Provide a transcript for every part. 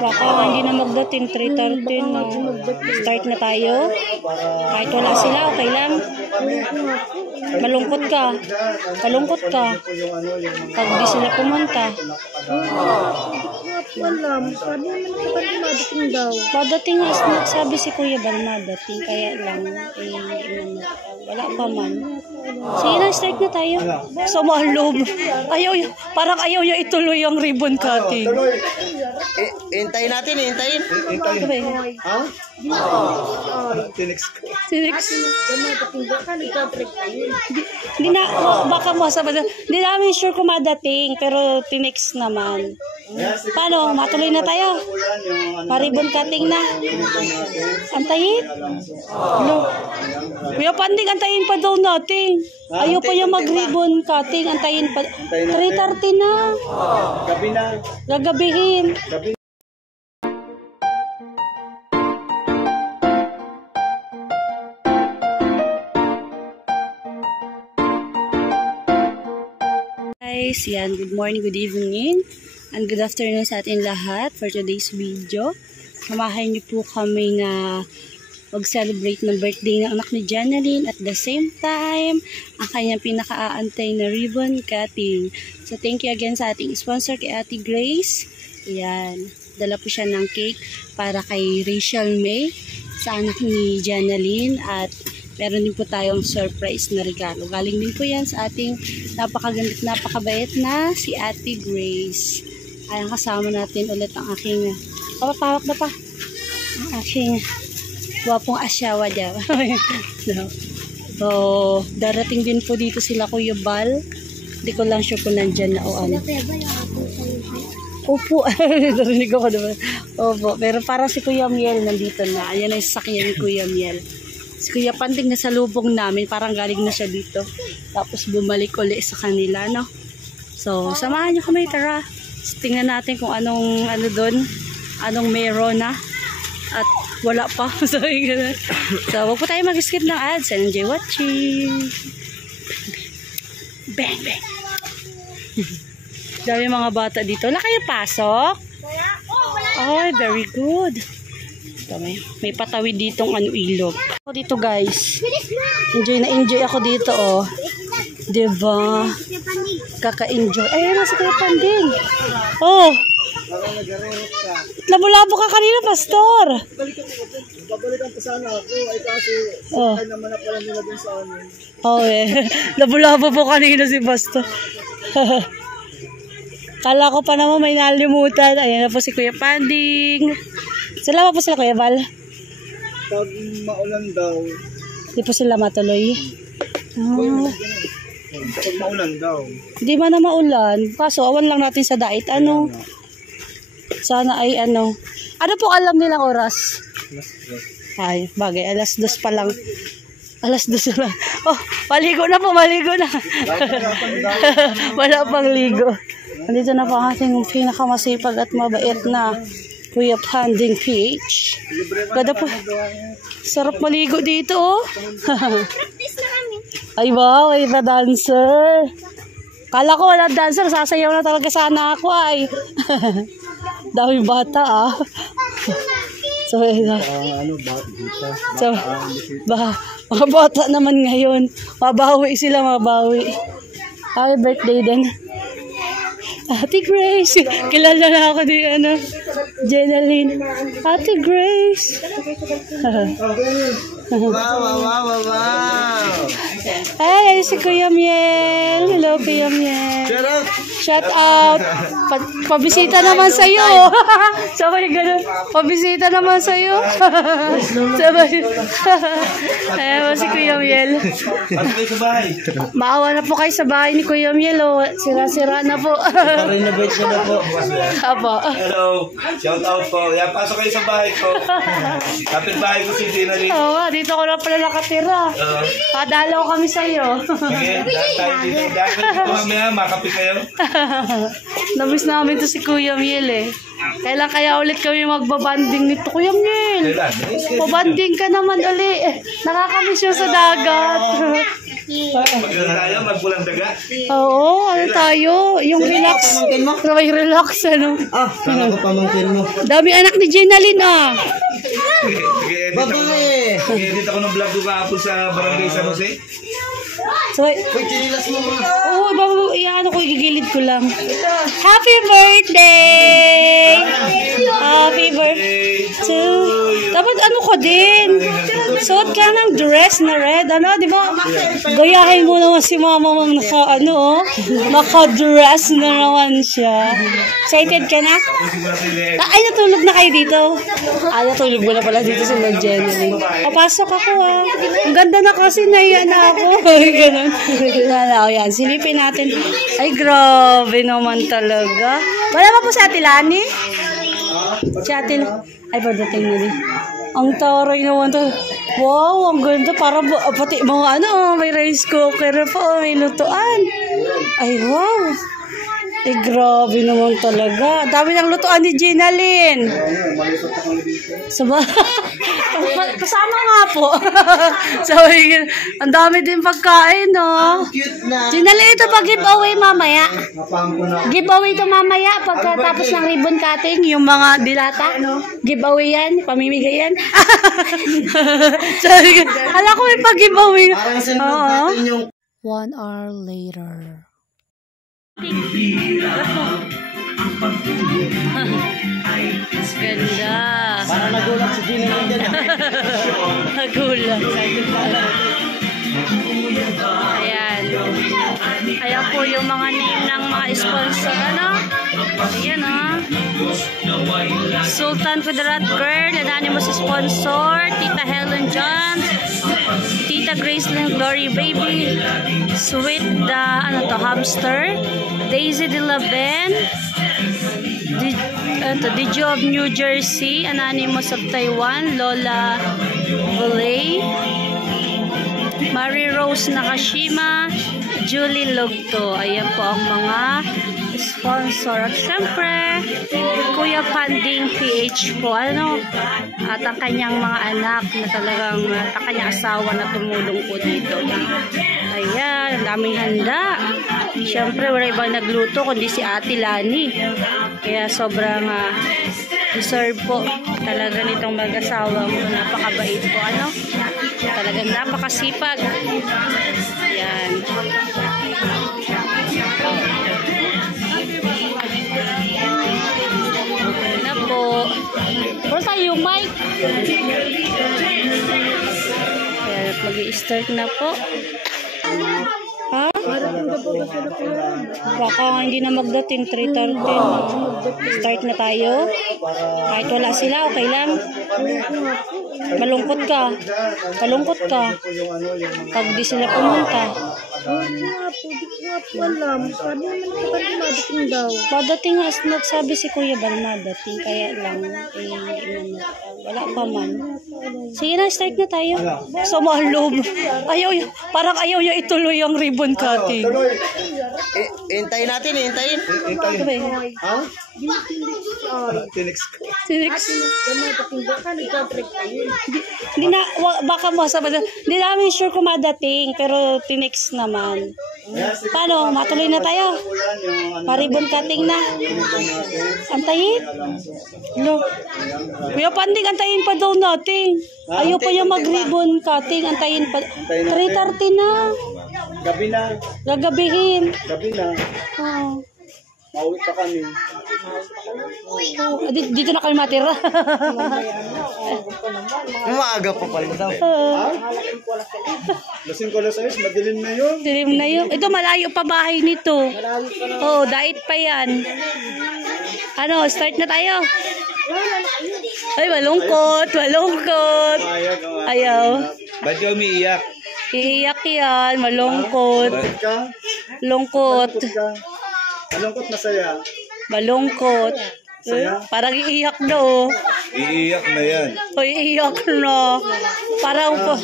Baka hindi na magdating 3:30 na. Start na tayo. Kahit wala sila, okay lang. Malungkot ka. Malungkot ka. Pag di sila pumunta. Madating nga, sabi si Kuya Bal, madating. Kaya lang, wala pa man. Sige na, start na tayo. So, mahalob. Parang ayaw niya ituloy ang ribbon cutting. Hintayin natin, hintayin. Ha? Tinex. Hindi na, baka mo sabi, hindi namin sure kung madating, pero tinex naman. Paano? Matuloy na tayo? Pa-ribbon cutting na. Antayin? Hello? Kuya Panding, antayin pa daw natin. Ayaw pa yung mag-ribbon cutting. Antayin pa. 3:30 na. Gabi na. Gagabihin. Guys, yan. Good morning, good evening, and good afternoon sa ating lahat for today's video. Samahan niyo po kami na mag-celebrate ng birthday ng anak ni Janeline at the same time, ang kanyang pinaka-aantay na ribbon cutting. So, thank you again sa ating sponsor kay Ate Grace. Yan. Dala po siya ng cake para kay Rachel May sa anak ni Janeline at meron din po tayong surprise na regalo. Galing din po yan sa ating napakaganda at napakabait na si Ate Grace. Ayan, kasama natin ulit ang aking papapawak na pa. Ang aking wapong asyawa dyan. So, darating din po dito sila Kuya Bal. Hindi ko lang sure kung nandyan na o ano. Opo, narinig ako naman. Opo, pero parang si Kuya Miel nandito na. Ayan ay sasakyan ni Kuya Miel. Si Kuya Panding na sa lubong namin, parang galing na siya dito. Tapos bumalik uli sa kanila, no? So, samahan niyo kami, tara. Tingnan natin kung anong anong meron na. At wala pa. So, wag po tayo mag-skip ng ads and enjoy watching. Bang, bang. Dami mga bata dito. Wala kayo pasok? Oh, very good. Ito, may patawid ditong ilog. Ako dito guys. Enjoy ako dito oh. Diba? Kaka-enjoy. Ayun na si Kuya Panding. Oh. Labo-labo ka kanina, Pastor. Babalikan pa sana ako. Ay kasi ay naman na pala nila dun sa amin. Oh eh. Labo-labo po kanina si Pastor. Kala ko pa naman may nalimutan. Ayan na po si Kuya Panding. Salamat po sila Kuya Bal. Pag maulan daw. Hindi po sila matuloy. Oh. Pag maulan daw. Hindi man na maulan. Kaso awan lang natin sa dait. Ano? Sana ay ano. Ano po alam nilang oras? Ay, bagay. 2:00 pa lang. 2:00 lang. Oh, maligo na po. Maligo na. Wala pang ligo. Nandito na po ang ating pinakamasipag at mabait na Kuya Panding PH. Ganda po. Sarap maligo dito oh. Ay wow, ay pa-dancer. Kala ko wala dancer, sasayaw na talaga sana ako ay. Dami bata ah. So, mga bata naman ngayon. Mabawi sila, mabawi. Happy birthday din. Ate Grace, kilala na ako di Janeline. Ate Grace. Wow. Ay, si Kuya Miel. Hello, Kuya Miel. Shout out. Pabisita naman sa'yo. Sabay ganun. Pabisita naman sa'yo. Sabay. Ayan mo si Kuya Miel. Maawa na po kayo sa bahay ni Kuya Miel. Sira-sira na po. Renovate ko na po. Apo. Hello. Shout out po. Yan, pasok kayo sa bahay ko. Kapit bahay ko si Janeline. Oo, dito ko na pala nakatira. Padalaw kami sa'yo. Sige, tayo dito. Dahil dito mamaya, makapit kayo. Namiss namin to si Kuya Miel eh. Kailan kaya ulit kami magbabanding nito, Kuya Miel? Pabanding ka naman ulit. Nakakamiss yun sa dagat. Magkano tayo? Magpulang daga? Oo, ano tayo? Yung relax. May relax, ano? Kala ko pamangkin mo. Dami anak ni Jenalyn, ah. Nag-edit ako ng vlog ko kahapon sa Barangay San Jose. So, Uy, chinilas mo nga. oo, ano ko, igigilid ko lang. Happy birthday! Happy birthday to... Dapat ano ko din. Suot ka ng dress na red. Ano, di ba? Gayahin mo naman si mama mong naka-dress na naman siya. Excited ka na? Ay, natulog na kayo dito. Natulog mo na pala dito sa Jenny. Papasok ako, ah. Ang ganda na kasi, naiya na ako. Ganun. Yan, silipin natin. Ay, grabe naman talaga. Wala pa po si Ate Lani? Si Ate Lani. Ay, padating na din. Ang taray naman to. Wow, ang ganda. Para pati mga may rice cooker pa. May lutuan. Ay, wow. Eh, grabe naman talaga. Dami ng lutuan ni Jenalyn. Kasama nga po. So, ang dami din pagkain, no? Jenalyn, ito pag-giveaway mamaya. Giveaway ito mamaya pagkatapos ng ribbon cutting, yung mga dilata. Giveaway yan, pamimigay yan. Sorry, hala ko may pag-giveaway. Parang sinunod natin yung 1 hour later. Ganda. Parang nagulat si Gina lang dyan. Nagulat. Ayan. Ayan po yung mga name ng mga sponsor. Ano? Ayan, oh. Sultan Kudarat Girl, anonymous sponsor. Tita Helen John. Tita Gracelyn Glory Baby. Sweet Hamster. Daisy de la Ben. Dijo of New Jersey. Anonymous of Taiwan. Lola Volay. Marie Rose Nakashima. Julie Logto. Ayan po ang mga sponsor. At syempre, Kuya Panding PH po. At ang kanyang mga anak na talagang ang kanyang asawa na tumulong po dito. Ayan, ang daming handa. Syempre, wala ibang nagluto kundi si Ate Lani. Kaya sobrang deserve po talaga nitong mag-asawa mo. Napakabait po. Talagang napakasipag. Ayan. Na po. Pero tayo yung mic. Ayan, mag-i-start na po. Ha? Baka hindi na magdating 3:30. Start na tayo. Kahit wala sila, okay lang. Malungkot ka. Malungkot ka. Pag di sila pumunta. Padating nga, nagsabi si Kuya Bal madating. Kaya lang, wala pa man. Sige na, start na tayo. So, mahalob. Parang ayaw niya ituloy ang ribbon cutting. Hintayin natin, hintayin. Ha? Tinex ko. Hindi na, baka masabi. Hindi namin sure kung madating, pero tinex naman. Paano? Matuloy na tayo. Pa-ribbon cutting na. Antayin? No. Kuya Panding, antayin pa daw natin. Ayaw pa yung mag-ribbon cutting. Antayin pa. 3:30 na. Gabi na. Gagabihin. Gabi na. Oo. Mauwi pa kami. Dito na kami matira. Maaga pa pala daw. Lasing ko alas 6, madilim na yun. Dilim na yun. Ito, malayo pa bahay nito. Oo, dait pa yan. Start na tayo. Ay, malungkot. Malungkot. Ayaw. Ba't ka umiiyak? Iiyak yan. Malungkot. Lungkot. Malungkot na saya. Malungkot. Parang iiyak na, oh. Iiyak na yan. O, iiyak na. Parang pa.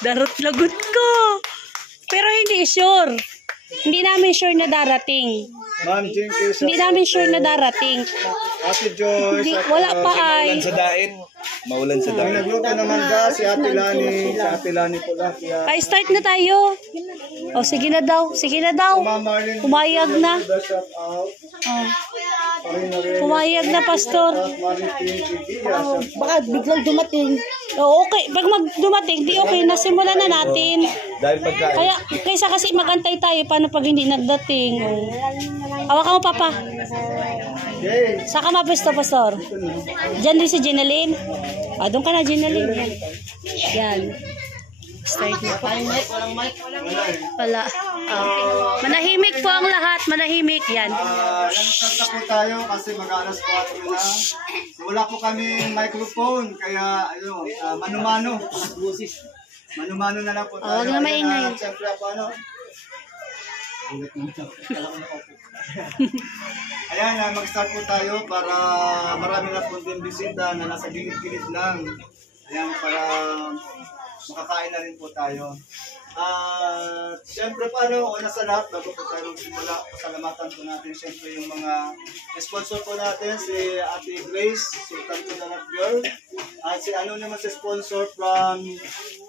Darot lagot ko. Pero hindi sure. Hindi namin sure na darating. Ma'am Jean Keisha. Hindi namin sure na darating. Ate Joyce. Hindi, wala pa ay. Maulan sa dait. Maulan sa Ang dait. nagluto naman si Ate Lani. Si Ate Lani pula. Kaya Ay, start na tayo. O, sige na daw. Sige na daw. Ma'am Marlene. Pumayag na. Shout out. Oh. Marina Reyes. Pumayag na, Pastor. Marlene Pinchigia. Baka biglang dumating. O, okay. Pag dumating, di okay. Nasimulan na natin. Dahil pagkain. Kaya, kaysa kasi magantay tayo. Paano pag hindi nagdating? O. Hawakan mo, Papa. Okay. Saka mapesto, Pastor. Diyan din si Jenaline. Ah, doon ka na, Jenaline. Yan. Start na. Wala. Manahimik po ang lahat. Manahimik. Yan. Nag-start na po tayo kasi mag-alas 4 na. Wala po kami microphone. Kaya, ayun, mano-mano. Mano-mano na lang po tayo. Huwag na maingay. Siyempre po, ano? Ayan, mag-start po tayo para marami na po din bisita na nasa gilid-gilid lang. Ayan, para makakain na rin po tayo. Siyempre po, una sa lahat, bago po tayo magsimula, pasalamatan po natin siyempre yung mga sponsor po natin, si Ate Grace, Sultan to the Not Girl, at si naman si sponsor from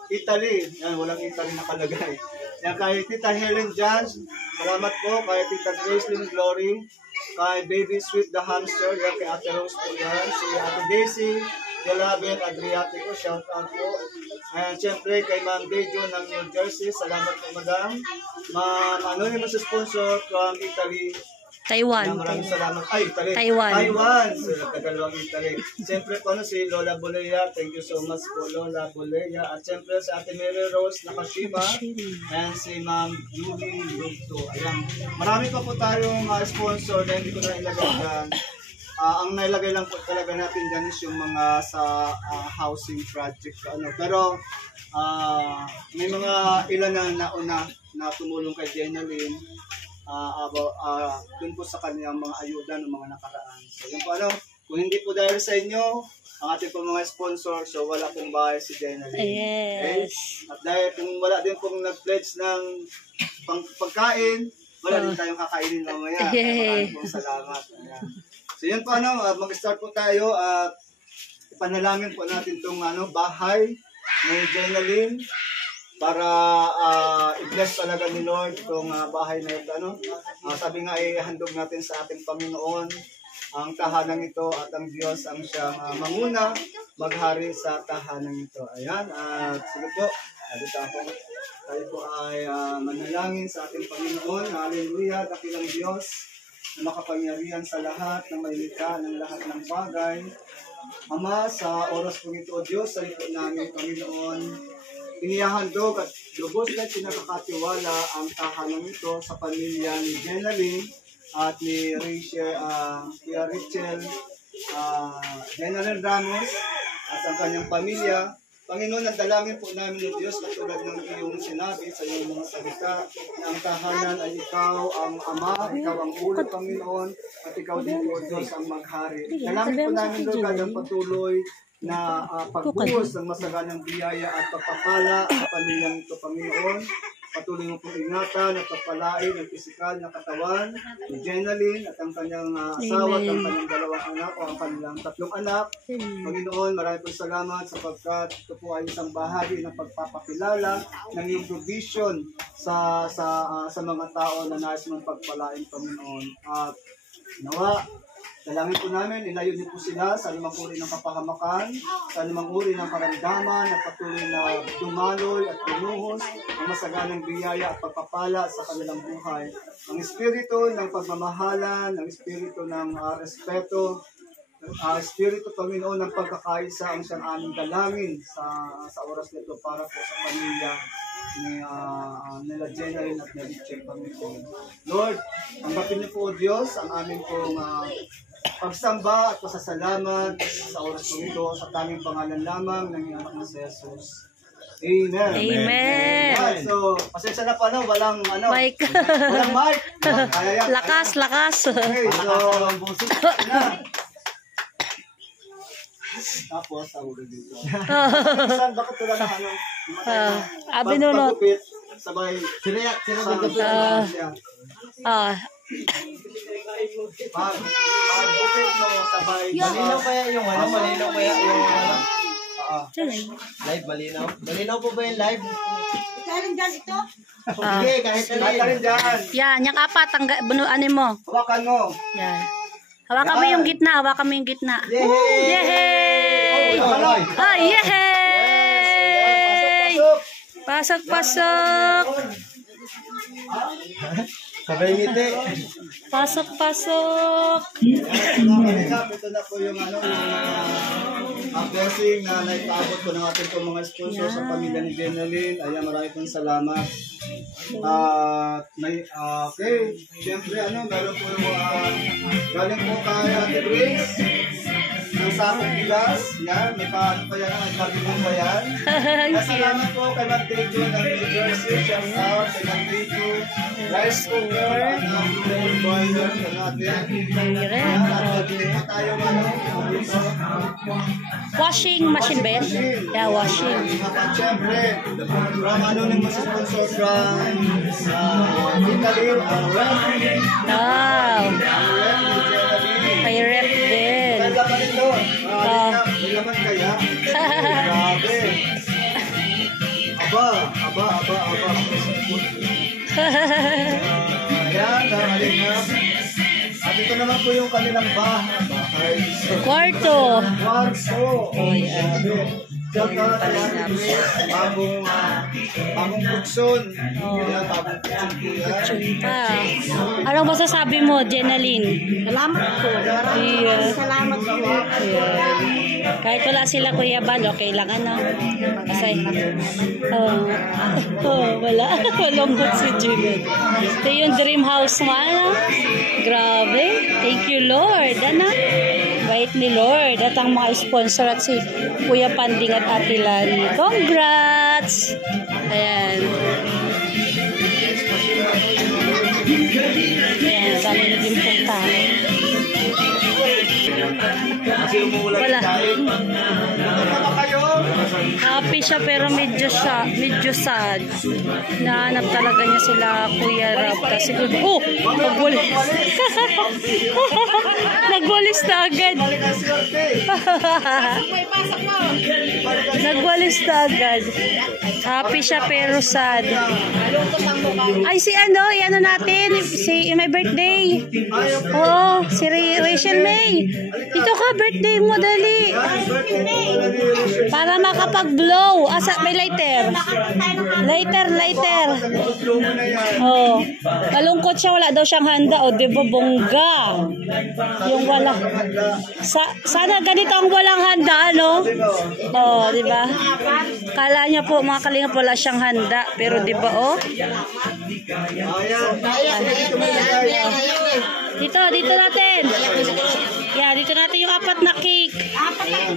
Italy. Yan, walang Italy nakalagay. Yan, kay Tita Helen Jans, salamat po, kay Tita Grace Lynn Glory, kay Baby Sweet the Hamster, yan, kay Ate Rose po yan, si Ate Daisy, Galabin Adriatico, shout out po. And syempre kay Ma'am Dejo ng New Jersey, salamat po Madam. Ma'am, naman sa sponsor from Italy. Taiwan. Maraming salamat. Ay, Italy. Taiwan. So, tagalawang Italy. Siyempre po si Lola Bolea, thank you so much po Lola Bolea. At siyempre si Ate Mary Rose Nakashima and si Ma'am Julie Lugto. Ayan. Marami pa po tayong sponsor na hindi ko na ilagay dyan. Ang nailagay lang po talaga natin dyan is yung mga sa housing project. Pero may mga ilan na nauna na tumulong kay Jenaline dun po sa kanyang mga ayuda ng mga nakaraan. So yun po kung hindi po dahil sa inyo, ang ating po mga sponsor, so wala pong bahay si Jenaline. Yes. Okay? At dahil kung wala din pong nag-pledge ng pagkain, wala din tayong kakainin mamaya. Maraming pong salamat. Ayan. So yun po mag-start po tayo at ipanalangin po natin itong bahay ni Jenaline para i-bless talaga ni Lord itong bahay na ito. Sabi nga handog natin sa ating Panginoon ang tahanan ito at ang Diyos ang siyang manguna maghari sa tahanan ito. Ayan, at sige po, tayo po ay manalangin sa ating Panginoon. Hallelujah, dakilang Diyos na makapangyarihan sa lahat na may likha ng lahat ng bagay. Ama, sa oras po ito, O Diyos, sa ito namin, Panginoon, inihahandog at lubos na pinakakatiwala ang tahanan ito sa pamilya ni Jenaline at ni Rachel Jenaline Ramos at ang kanyang pamilya. Panginoon, nagdalangin po namin ng Diyos katulad ng iyong sinabi sa iyong mga salita na ang tahanan ay ikaw ang Ama, ikaw ang ulo, Panginoon, at ikaw din po, Diyos, ang maghari. Dalangin po namin, Lord, ang patuloy na pagbuhos ng masaganang biyaya at pagpapala sa pamilyang ito, Panginoon. Patuloy mo pong ingatan at pagpalain ang pisikal na katawan ni Jenaline at ang kanyang asawa at ang kanyang dalawang anak o ang kanilang tatlong anak. Panginoon, maraming po salamat sapagkat ito po ay isang bahagi ng pagpapakilala ng iyong provision sa mga tao na nais mong pagpalain, Panginoon. At nawa, dalangin po namin, ilayo niyo po sila sa anumang uri ng kapahamakan, sa anumang uri ng karamdaman, at patuloy na dumaloy at pinuhos ang masaganang biyaya at pagpapala sa kanilang buhay. Ang espiritu ng pagmamahalan, ang espiritu ng respeto, espiritu, Panginoon, ng pagkakaisa ang siyang aming dalangin sa oras nito para po sa pamilya nila Jenaline at Rachel, Panginoon. Lord, tanggapin niyo po, O Diyos, ang aming pong pagsamba at pasasalamat sa oras po ito sa tanging pangalan lamang ng iyong anak na si Jesus. Amen. Amen. Right, so, pasensya na pa walang Mic. walang mic. Lakas. Okay, so, tapos, ang ulo dito. Saan, bakit wala na Binunot. Pagupit, sabay, sila Pag-bukit mo sabay. Malinaw kaya yung ano? Malinaw kaya yung ano? Tuloy. Live, malinaw. Malinaw po ba yung live? Kaling dyan ito. Sige, kahit Kahit ka rin dyan. Yan, yung apat, ano mo. Hawakan mo. Yan. Hawakan mo yung gitna, hawakan mo yung gitna. Yehey! Yehey! Haloy! Ay, yehey! Pasok! Pasok, pasok! sabay ngiti. Pasok, pasok! Ito na po yung ang blessing na naipaabot ko ng ating po mga sponsor sa pamilya ni Jenaline. Ayan, marami pong salamat. Okay, siyempre meron po yung galing po kay Ate Grace ng sakong bigas. Yan, may paano pa yan, may pagibong pa yan. Salamat po kay Magdejo ng New Jersey. Shout out kay Magdejo. Rice cooker, boiler sa natin. Tayo dito. Washing machine ba yan? Yeah, washing. At syempre, from anonymous sponsor from Italy, Wow! May rep din. May laman ito. May laman kaya? Grabe. Aba. Ayan, nakalingap. At ito naman po yung kanilang bahay. Kwarto. Kwarto. Grabe. Bagong bukson. Ayan, bagong bukson po yan. Chun pa. Anong masasabi mo, Jenaline? Salamat po. Yeah. Salamat po. Kahit wala sila Kuya Bal, okay lang Kasi, wala. Malungkot si Julian. Ito yung dream house mo, Grabe. Thank you, Lord. Bait ni Lord. At ang mga sponsor at si Kuya Panding at Ate Lani. Congrats! Ayan. Ayan, kami naging punta. Kasi umuulan Wala. tayo. Ano ba kayo? Happy siya pero medyo sad. Nahanap talaga niya sila Kuya Rab. Kasi, nagwalis. Nagwalis na agad. Balik ang swerte. Nagwalis na agad. Happy siya pero sad. Ay, si natin. Si my birthday. Oo, si Rachel May. Dito ka, birthday mo, dali. Para makapag-blow. May lighter. Lighter. Oh. Malungkot siya, wala daw siyang handa. O, diba, bongga. Yung wala. Sana ganito ang walang handa, Oh, diba? Kala niya po, mga kalingap, wala siyang handa. Pero diba, Dito natin. Yeah, dito natin yung apat na cake.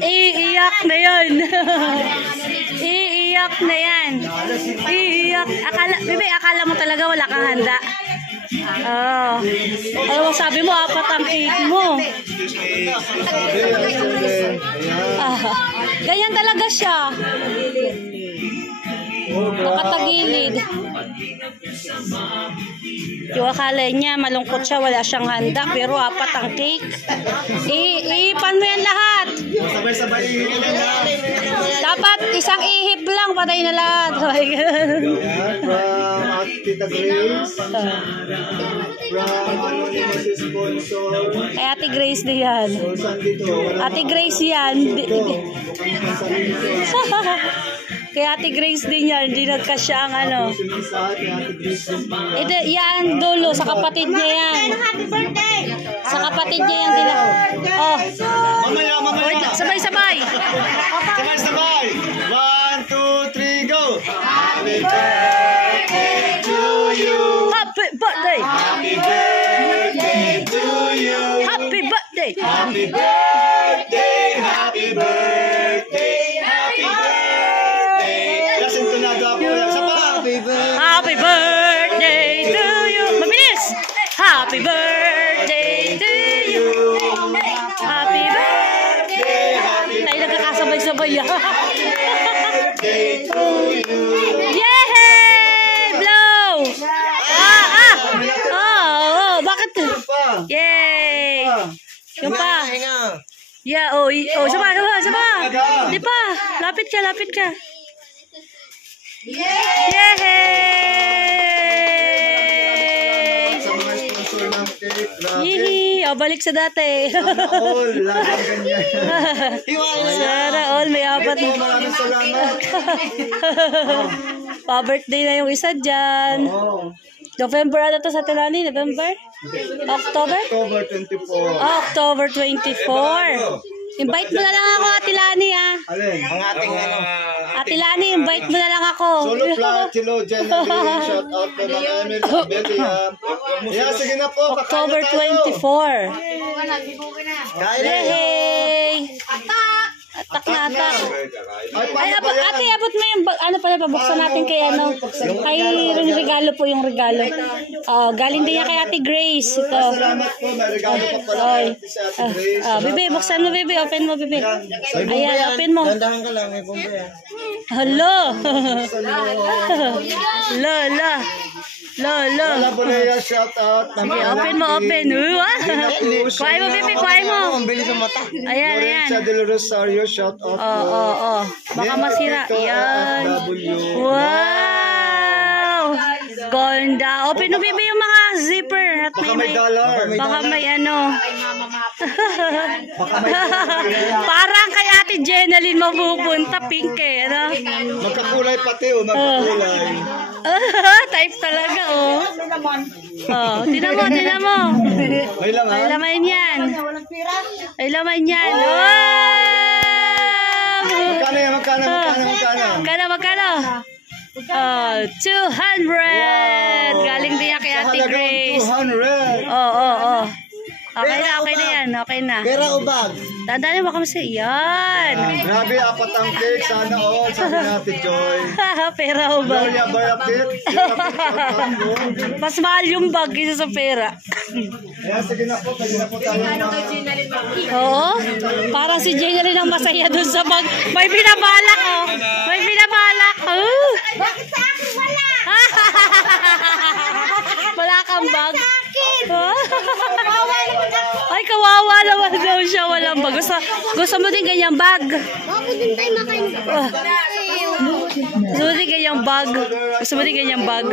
Iiyak na yan. Iiyak na yan. Iiyak. Akala mo talaga wala kang handa. Alam mo, sabi mo, apat ang cake mo. Ganyan talaga siya. Nakatagilid. Yung akala niya, malungkot siya, wala siyang handa, pero apat ang cake. Iipan mo yan lahat. Sabay-sabay ihip na lang. Dapat isang ihip lang, patay na lahat. From Tita Grace. From anonymous sponsor. Kay Ate Grace din yan. So, saan dito? Ate Grace yan. Kay Ate Grace din yan, hindi nagkasya ang Ito, yan, dulo, sa kapatid niya yan. Happy birthday! Sa kapatid niya yan nila. Mamaya. Wait lang, sabay-sabay. Sabay-sabay. 1, 2, 3, go! Happy birthday to you. Happy birthday. Happy birthday to you. Happy birthday. Happy birthday. Happy birthday. Happy birthday. Lasing tunado ako. Sa pa. Happy birthday to you. Mabilis. Happy birthday to you. Happy birthday. Tayo nagkakasabay-sabay. Birthday to you. Yay! Blow! Bakit? Pa. Yay! Yung pa. Hinga. Yeah, oh, sama. Di pa. Lapit ka. Yay! Sa mga sponsor ng cake, grabe. Yee! O, balik sa dati. All, laging ganyan. Sana all, may apat Ito, maraming salamat. Pa-birthday na yung isa dyan. Oh, November ano to sa Tilani? November? October? October 24. October 24. Invite mo na lang ako, Ate Lani, ah. Alin? Ang ating ano. Ate Lani, invite mo na lang ako. Solo flat, hello, Jenny. Shout out to mga Emily, Betty. Yeah, sige na po. October kakain na tayo. 24. Kain na. Yay! Atak na atak. Ay, Ay, paano ba yan? ate, abot mo yung, ano pala, pabuksan natin kay ano. Kay yung regalo po yung regalo. Oh, galing din yan kay Ate Grace. Ito. Salamat po, may regalo pa pala Oy. kay sa Ate Grace. Bibi, buksan mo, Bibi. Open mo, Bibi. Ayan, open mo. Dandahan ka lang, may bomba yan. Hello. Lola. Wala Bolea, shout out. Sige, open mo, open. Kuhay mo, Bibi, kuhay mo. Ang bilis sa mata. Ayan, ayan. Lorenza del Rosario, shout out. Oh. Baka masira. Yan. Wow! Ganda. Open mo, Bibi, yung mga zipper. At Baka may dollar. Baka may ano. Parang kay Ate Jenaline mapupunta, pink eh. Ano? Magkakulay pati, magkakulay. Type talaga, oh. Oh, tinan mo. May laman? May laman yan. May laman yan. Wow! Magkano yan? Magkano? Magkano? 200! Galing din yan kay Sa Ate halagang Grace. 200. Oh. Okay na yan. Okay na. Pera o bag? Dadali mo kami sa yan. Grabe, apat ang cake. Sana all. Sabi natin, Joy. Pera o ba? Gloria Bayapit. Mas mahal yung bag kaysa sa pera. Ayan, sige na po. Pwede na po tayo. Oo. Parang si Jane rin ang masaya dun sa bag. May binabalak, oh. Oh. Bakit sa akin wala? Wala kang bag. Ay, kawawa naman daw siya. Walang bag. Gusto mo din ganyang bag? Bakit din tayo makain? Gusto mo din ganyang bag?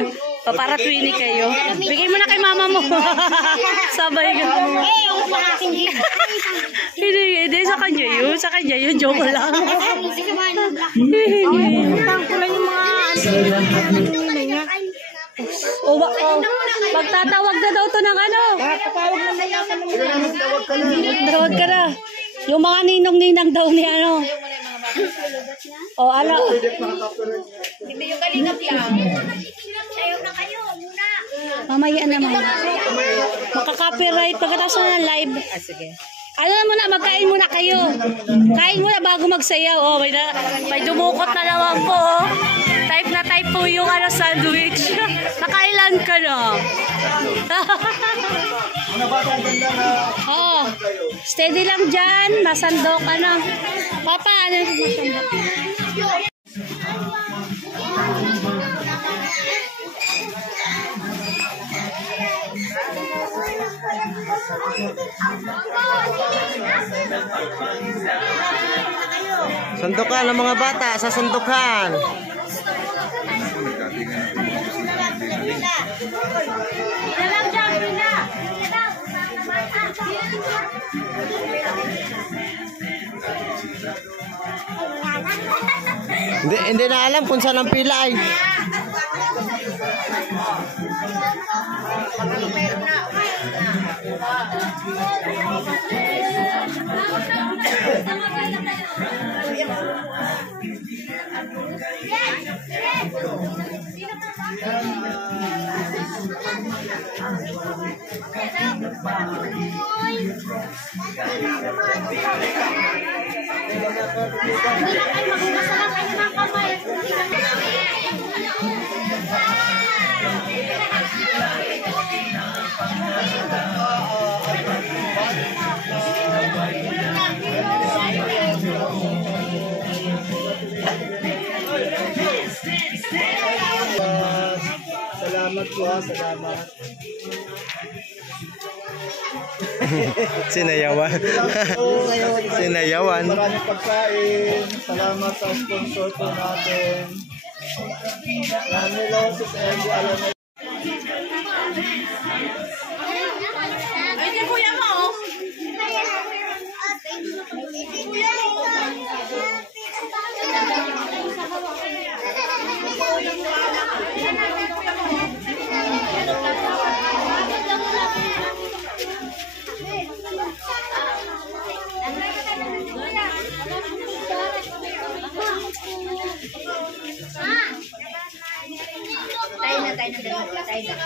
Para twinny kayo. Bigay mo na kay mama mo. Sabay ka. Yung mga aking gift. Hindi. Sa kanya yun. Joke lang. Magtatawag na daw to ng ano. Tawag ka na. Yung mga ninong-ninang daw ni ano. O ano. Yung kalingap yan. Sayo na kayo muna. Mamaya naman. Makaka-copyright pagkatapos na ng live. Sige. Ano na muna, magkain muna kayo. Kain muna bago magsayaw. Oh, may dumukot na naman po. Oh. Type na type po yung ano, sandwich. Nakailan ka na? Mga bata, ang ganda na. Oo. Steady lang dyan. Masandok, ano. Papa, ano yung masandok? Sandukan ng mga bata sa sandukan. Hindi na alam kung saan ang pila ay. Salamat po, salamat. Sinayawan. Sinayawan. Maraming pagkain. Salamat sa sponsor po natin. Hello, Sis Ellie. Alam mo. Ay, di kuya mo. Kuya mo. Tayo na.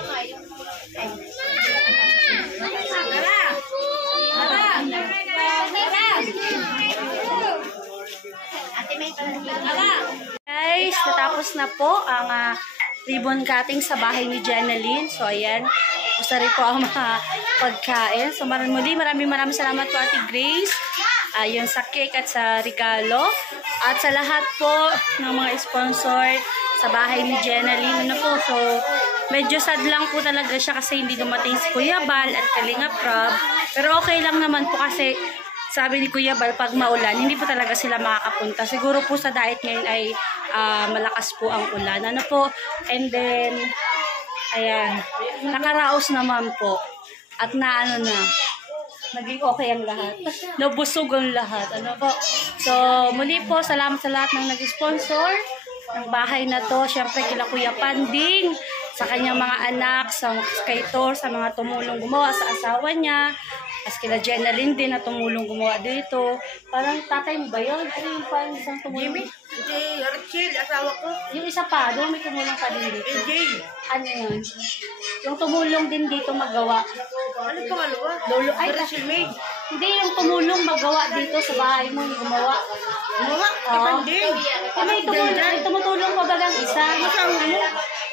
Guys, natapos na po ang ribbon cutting sa bahay ni Jeneline. So, ayan. Gusto rin po ang mga pagkain. So, maraming salamat po Ate Grace. Yun sa cake at sa regalo. At sa lahat po ng mga sponsor sa bahay ni Jeneline. So, medyo sad lang po talaga siya kasi hindi dumating si Kuya Bal at Kalinga Prab. Pero okay lang naman po kasi sabi ni Kuya Bal, pag maulan, hindi po talaga sila makakapunta. Siguro po sa diet ngayon ay malakas po ang ulan. And then, ayan, nakaraos naman po. At naging okay ang lahat. Nabusog ang lahat. So, muli po, salamat sa lahat ng nag-sponsor ng bahay na to. Siyempre, kila Kuya Panding, sa kanyang mga anak, sa kay Tor, sa mga tumulong gumawa sa asawa niya. As kila Jeneline din na tumulong gumawa dito. Parang tatay mo ba yun? Ano yung parang isang tumulong? Si Rachel, asawa ko. Yung isa pa, doon may tumulong pa din dito. AJ. Ano yun? Yung tumulong din dito magawa. Ano pangalawa? Lolo, ay, Rachel May. hindi yung tumulong magawa dito sa bahay mo, yung gumawa. Gumawa, kapanding. May tumutulong pa ba lang isa? Asawa mo.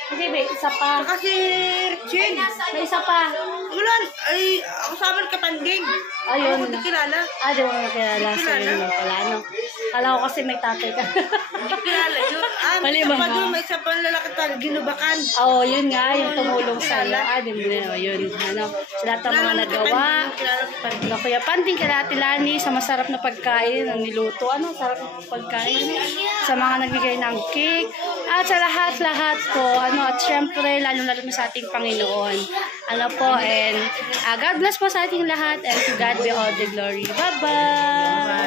Hindi ba, isa pa. Kasi Rachel. May isa pa. Ulan, ay ako sa amin kapanding. Ayun. Hindi kilala. Di mo nakilala. So, yun mo pala, no? Kala ko kasi may tatay ka. Hindi kilala yun. Mali May ba isa pa nga? doon, may isa pa lalaki tayo, ginubakan. Oo, yun nga, yung tumulong sa'yo. Di mo na, yun. Sa lahat ng mga nagawa. Na Kuya Panding, kala Tilani, sa masarap na pagkain, ang niluto. Sarap na pagkain. Sa mga nagbigay ng cake. At sa lahat po, at syempre, lalo-lalo na sa ating Panginoon. And God bless po sa ating lahat, and to God be all the glory. Bye-bye!